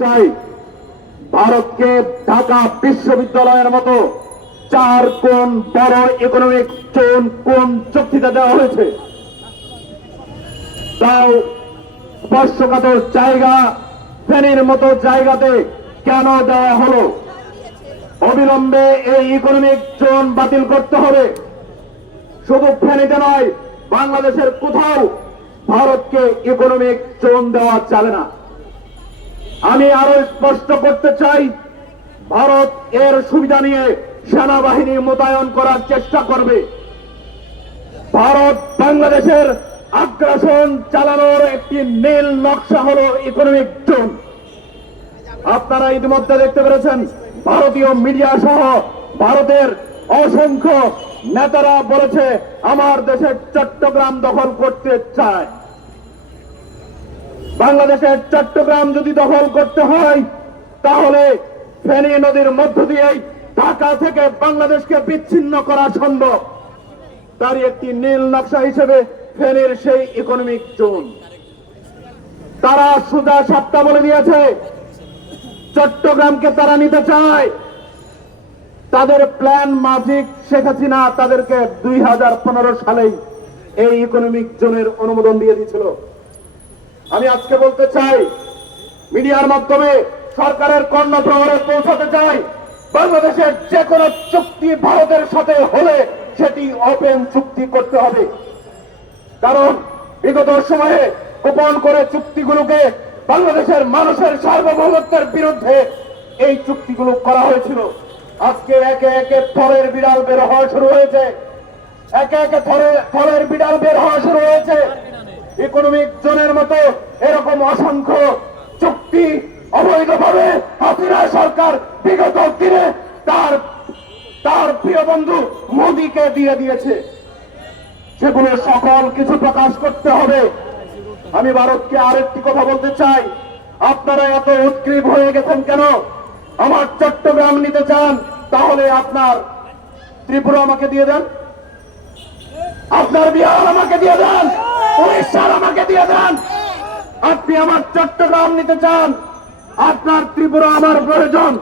চাই ভারতকে ঢাকা বিশ্ববিদ্যালয়ের মতো চার কোন বড় ইকোনমিক চোন কোন চুক্তিতে দেওয়া হয়েছে তাও স্পর্শকাতর জায়গা ফেনীর মতো জায়গাতে কেন দেওয়া হলো অবিলম্বে এই ইকোনমিক জোন বাতিল করতে হবে শুধু ফেনীতে নয় বাংলাদেশের কোথাও ভারতকে ইকোনমিক জোন দেওয়া চলে না আমি আরো স্পষ্ট করতে চাই ভারত এর সুবিধা নিয়ে সেনাবাহিনী মোতায়েন করার চেষ্টা করবে ভারত বাংলাদেশের আগ্রাসন চালানোর একটি মেল নকশা হল ইকোনমিক জোন আপনারা ইতিমধ্যে দেখতে পেরেছেন ভারতীয় মিডিয়া সহ ভারতের অসংখ্য নেতারা বলেছে আমার দেশের চট্টগ্রাম দখল করতে চায় বাংলাদেশের চট্টগ্রাম যদি দখল করতে হয় তাহলে ফেনী নদীর মধ্য দিয়ে ঢাকা থেকে বাংলাদেশকে বিচ্ছিন্ন করা সম্ভব তার একটি নীল নকশা হিসেবে ফেনীর সেই ইকোনমিক জোন তারা সুজা সাপ্তাহ বলে দিয়েছে চট্টগ্রামকে তারা নিতে চায় তাদের প্ল্যান মাফিক শেখ হাসিনা তাদেরকে দুই সালেই এই ইকোনমিক জোনের অনুমোদন দিয়ে দিয়েছিল আমি আজকে বলতে চাই মিডিয়ার মাধ্যমে সরকারের কর্ণ প্রহরে পৌঁছাতে চাই বাংলাদেশের যে কোনো চুক্তি ভারতের সাথে হলে সেটি ওপেন চুক্তি করতে হবে কারণ বিগত সময়ে গোপন করে চুক্তিগুলোকে বাংলাদেশের মানুষের সার্বভৌমত্বের বিরুদ্ধে এই চুক্তিগুলো করা হয়েছিল আজকে একে একে থরের বিড়াল বের হওয়া শুরু হয়েছে একে একে থরের বিড়াল বের ইকোনমিক জোনের মতো এরকম অসংখ্য চুক্তি অবৈধভাবে হাসিনা সরকার বিগত দিনে তার তার প্রিয় বন্ধু মোদীকে দিয়ে দিয়েছে সেগুলো সকল কিছু প্রকাশ করতে হবে আমি ভারতকে আরেকটি কথা বলতে চাই আপনারা এত উৎক্রীব হয়ে গেছেন কেন আমার চট্টগ্রাম নিতে চান তাহলে আপনার ত্রিপুরা আমাকে দিয়ে দেন আপনার বিহার আমাকে দিয়ে দেন উড়িষ্যার আমাকে দিয়ে দেন আপনি আমার চট্টগ্রাম নিতে চান আপনার ত্রিপুরা আমার প্রয়োজন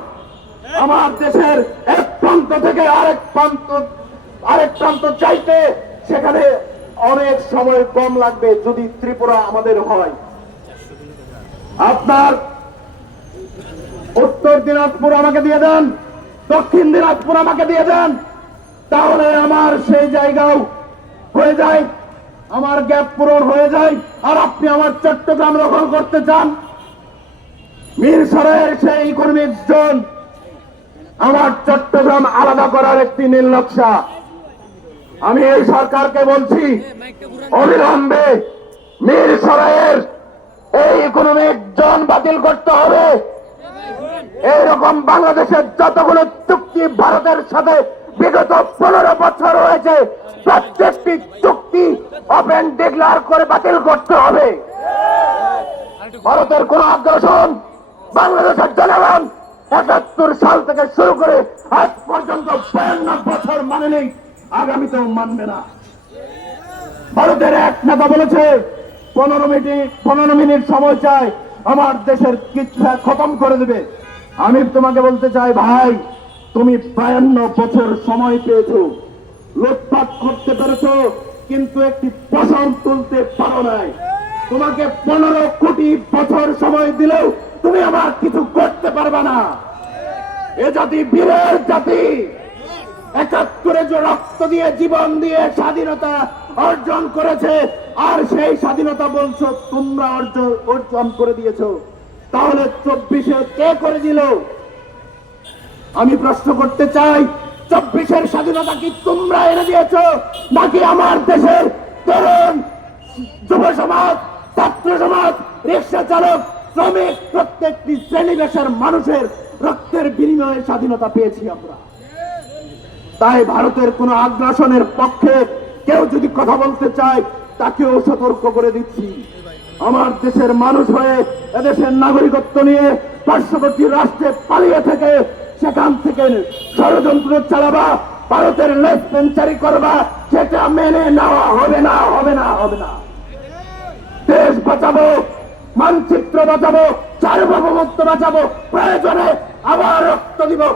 আমার দেশের এক প্রান্ত থেকে আরেক প্রান্ত আরেক প্রান্ত চাইতে সেখানে অনেক সময় কম লাগবে যদি ত্রিপুরা আমাদের হয় আপনার উত্তর দিনাজপুর আমাকে দিয়ে দেন দক্ষিণ দিনাজপুর আমাকে দিয়ে দেন তাহলে আমার সেই জায়গাও হয়ে যায় আমার গ্যাপ পূরণ হয়ে যায় আর আপনি আমার চট্টগ্রাম দখল করতে চান মিরসরের সেই কর্মী জোন আমার চট্টগ্রাম আলাদা করার একটি নীল নকশা আমি এই সরকারকে বলছি অবিলম্বে মিরসরের এই ইকোনমিক জোন বাতিল করতে হবে এইরকম বাংলাদেশের যতগুলো চুক্তি ভারতের সাথে বিগত পনেরো বছর হয়েছে প্রত্যেকটি চুক্তি ওপেন ডিক্লার করে বাতিল করতে হবে ভারতের কোন আগ্রাসন বাংলাদেশের জনগণ একাত্তর সাল থেকে শুরু করে আজ পর্যন্ত বায়ান্ন বছর মানেনি আগামীতেও মানবে না ভারতের এক নেতা বলেছে পনেরো মিনিট পনেরো মিনিট সময় চাই আমার দেশের কিচ্ছা খতম করে দেবে আমি তোমাকে বলতে চাই ভাই তুমি বায়ান্ন বছর সময় পেয়েছ লোটপাট করতে পেরেছ কিন্তু একটি পশম তুলতে পারো নাই তোমাকে পনেরো কোটি বছর সময় দিলেও তুমি আমার কিছু করতে পারবে না এ জাতি বীরের জাতি একাত্তরে যে রক্ত দিয়ে জীবন দিয়ে স্বাধীনতা অর্জন করেছে আর সেই স্বাধীনতা বলছো তোমরা অর্জন অর্জন করে দিয়েছ তাহলে চব্বিশে কে করে দিল আমি প্রশ্ন করতে চাই চব্বিশের স্বাধীনতা কি তোমরা এনে দিয়েছ নাকি আমার দেশের তরুণ যুব সমাজ ছাত্র সমাজ রিক্সা চালক শ্রমিক প্রত্যেকটি শ্রেণীবেশের মানুষের রক্তের বিনিময়ে স্বাধীনতা পেয়েছি আমরা তাই ভারতের কোন আগ্রাসনের পক্ষে কেউ যদি কথা বলতে চায় তাকেও সতর্ক করে দিচ্ছি আমার দেশের মানুষ হয়ে এদেশের নাগরিকত্ব নিয়ে পার্শ্ববর্তী রাষ্ট্রে পালিয়ে থেকে সেখান থেকে ষড়যন্ত্র চালাবা ভারতের লেস জারি করবা সেটা মেনে নেওয়া হবে না হবে না হবে না দেশ বাঁচাবো মানচিত্র বাঁচাবো সার্বভৌমত্ব বাঁচাবো প্রয়োজনে আবার রক্ত দিব